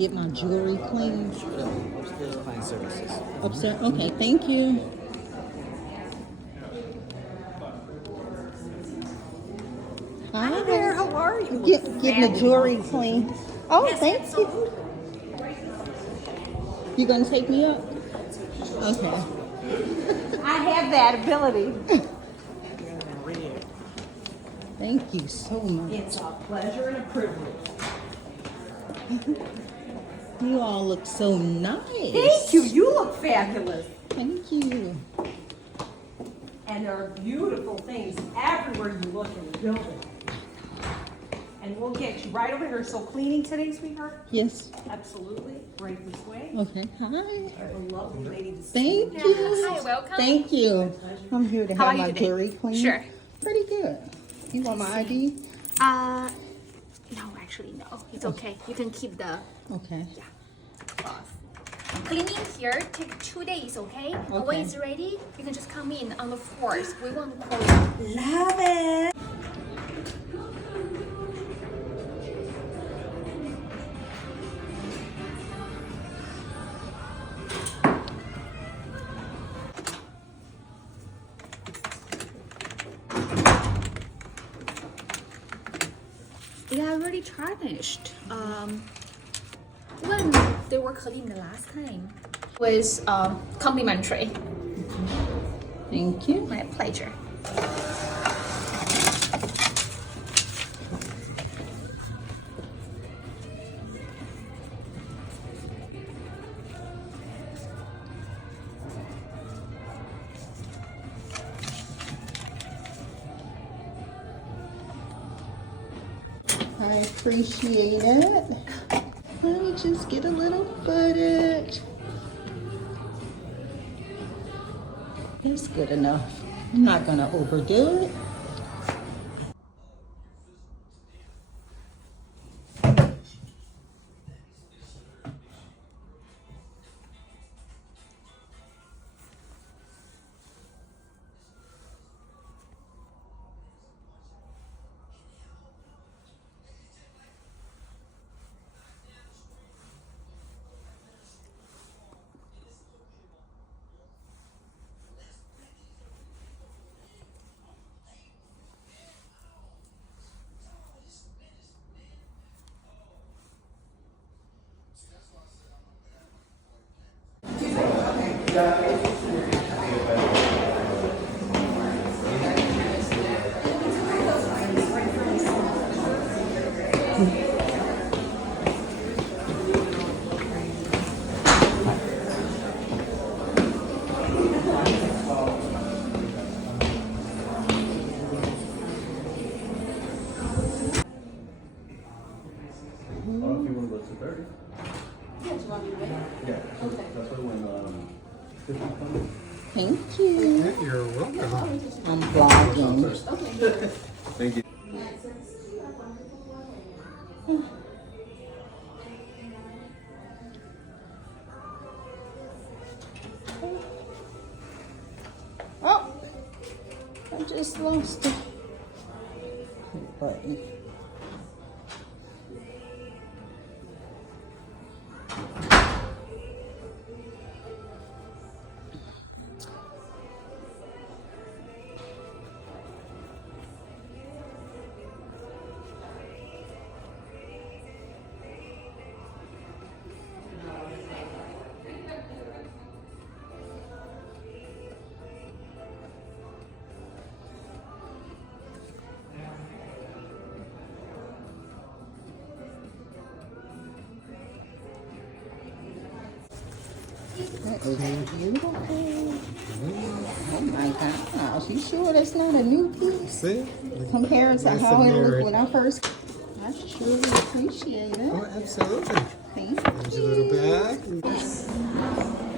get my jewelry cleaned? Upstairs client services. Upstairs? Okay, thank you. Hi there, how are you? Getting the jewelry cleaned. Oh, Yes, thank you. absolutely. You gonna take me up? Okay. I have that ability. Thank you so much. It's a pleasure and a privilege. You all look so nice. Thank you. You look fabulous. Thank you. And there are beautiful things everywhere you look in the building. And we'll get you right over here. So cleaning today, sweetheart? Yes. Absolutely. Right this way. Okay. Hi. Have a lovely lady to see. Thank you. Hi, welcome. Thank you. I'm here to How have are you my today? jewelry cleaned. Sure. Pretty good. You want my ID? No, actually, no. It's okay. You can keep the Okay. cloth. Cleaning here take 2 days, okay? And when Okay. it's ready, you can just come in on the 4th. We want to call you. Love it. They are already tarnished. When they were cleaned the last time was complimentary. Thank you. My pleasure. I appreciate it. Let me just get a little footage. It's good enough. I'm not gonna overdo it. Or if you want to go to 30. Yeah. Okay. That's why when Tiffany comes. Thank you. You're welcome. I'm vlogging. Thank you. Oh, I just lost it. Button. That is beautiful. Oh my gosh, you sure that's not a new piece? See? Compared to Nice how and it looked mirrored. when I first. I surely appreciate it. Oh, absolutely. Thank There's your little you. bag.